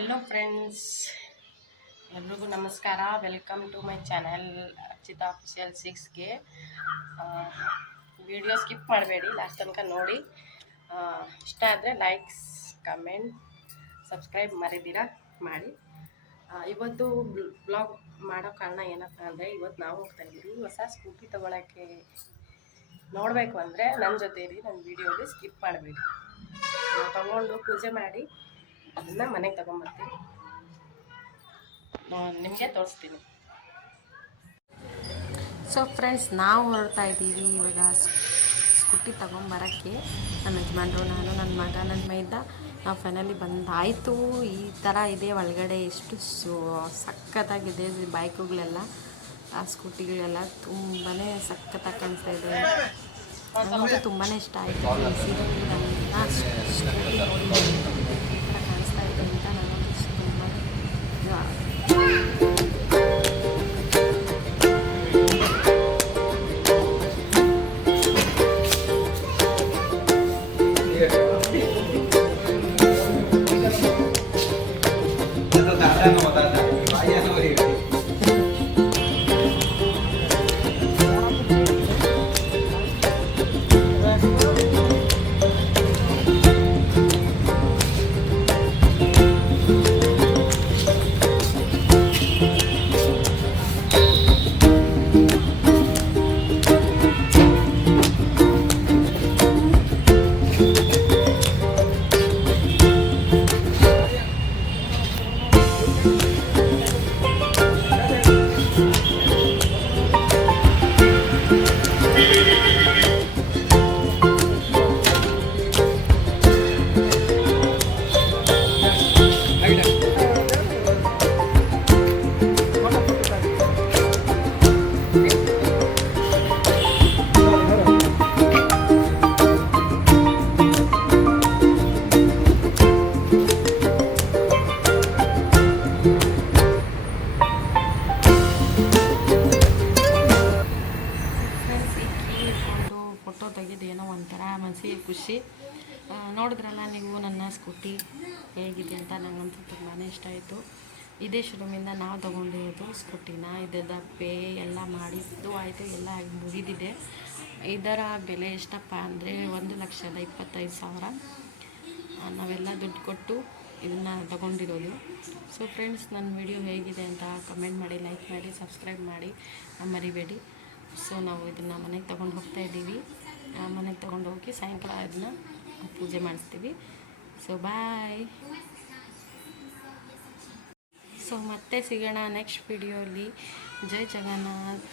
Hello friends, ಎಲ್ರಿಗೂ ನಮಸ್ಕಾರ. Welcome to my channel Archita official 6ಗೆ. ವಿಡಿಯೋ ಸ್ಕಿಪ್ ಮಾಡಬೇಡಿ, ಲಾಸ್ಟ್ ತನಕ ನೋಡಿ. ಇಷ್ಟ ಆದರೆ ಲೈಕ್ಸ್, ಕಮೆಂಟ್, ಸಬ್ಸ್ಕ್ರೈಬ್ ಮರಿದಿರಾ ಮಾಡಿ. ಇವತ್ತು ಬ್ಲಾಗ್ ಮಾಡೋ ಕಾರಣ ಏನಪ್ಪ ಅಂದರೆ, ಇವತ್ತು ನಾವು ಹೋಗ್ತಾ ಇದ್ದೀವಿ ಹೊಸ ಸ್ಕೂಟಿ ತೊಗೊಳಕ್ಕೆ. ನೋಡಬೇಕು ಅಂದರೆ ನನ್ನ ಜೊತೆ ಇರಿ, ನನ್ನ ವಿಡಿಯೋಗೆ ಸ್ಕಿಪ್ ಮಾಡಬೇಡಿ. ತೊಗೊಂಡು ಪೂಜೆ ಮಾಡಿ ಅದನ್ನು ಮನೆಗೆ ತೊಗೊಂಬರ್ತೀನಿ, ನಿಮಗೆ ತೋರಿಸ್ತೀನಿ. ಸೊ ಫ್ರೆಂಡ್ಸ್, ನಾವು ಹೊರಡ್ತಾ ಇದ್ದೀವಿ ಇವಾಗ ಸ್ಕೂಟಿ ತೊಗೊಂಬರೋಕ್ಕೆ. ನಮ್ಮ ಯಜಮಾನ್ರು, ನಾನು, ನನ್ನ ಮಗ, ನನ್ನ ಮೈದ ನಾವು ಫೈನಲಿ ಬಂದಾಯಿತು. ಈ ಥರ ಇದೆ ಒಳಗಡೆ, ಎಷ್ಟು ಸಖತ್ತಾಗಿದೆ ಬೈಕುಗಳೆಲ್ಲ, ಆ ಸ್ಕೂಟಿಗಳೆಲ್ಲ ತುಂಬಾ ಸಖತ್ತಾಗಿ ಕಾಣಿಸ್ತಾ ಇದೆ. ನನಗಂತೂ ತುಂಬಾ ಇಷ್ಟ ಆಯಿತು. ನನ್ನ ಸ್ಕೂಟಿ ನೋಡಿ ಕಾಣಿಸ್ತಾ ಇದೆ ಅಂತ ನನಗಂತೂ ತುಂಬ ತೆಗೆದೇನೋ ಒಂಥರ ಮನಸ್ಸಿಗೆ ಖುಷಿ. ನೋಡಿದ್ರಲ್ಲ ನೀವು ನನ್ನ ಸ್ಕೂಟಿ ಹೇಗಿದೆ ಅಂತ. ನನಗಂತೂ ತುಂಬಾ ಇಷ್ಟ ಆಯಿತು. ಇದೇ ಶೋರೂಮಿಂದ ನಾವು ತೊಗೊಂಡಿರೋದು ಸ್ಕೂಟಿನ. ಇದರ ಪೇ ಎಲ್ಲ ಮಾಡಿದ್ದು ಆಯಿತು, ಎಲ್ಲ ಮುಗಿದಿದೆ. ಇದರ ಬೆಲೆ ಎಷ್ಟಪ್ಪ ಅಂದರೆ 1,25,000 ನಾವೆಲ್ಲ ದುಡ್ಡು ಕೊಟ್ಟು ಇದನ್ನು ತೊಗೊಂಡಿರೋದು. ಸೊ ಫ್ರೆಂಡ್ಸ್, ನನ್ನ ವಿಡಿಯೋ ಹೇಗಿದೆ ಅಂತ ಕಮೆಂಟ್ ಮಾಡಿ, ಲೈಕ್ ಮಾಡಿ, ಸಬ್ಸ್ಕ್ರೈಬ್ ಮಾಡಿ ಮರಿಬೇಡಿ. ಸೊ ನಾವು ಇದನ್ನು ಮನೆಗೆ ತೊಗೊಂಡು ಹೋಗ್ತಾ ಇದ್ದೀವಿ. ಮನೆಗೆ ತೊಗೊಂಡು ಹೋಗಿ ಸಾಯಂಕಾಲ ಅದನ್ನು ಪೂಜೆ ಮಾಡಿಸ್ತೀವಿ. So bye. ಸೊ ಮತ್ತೆ ಸಿಗೋಣ ನೆಕ್ಸ್ಟ್ ವಿಡಿಯೋಲಿ. ಜೈ ಜಗನ್ನಾಥ್.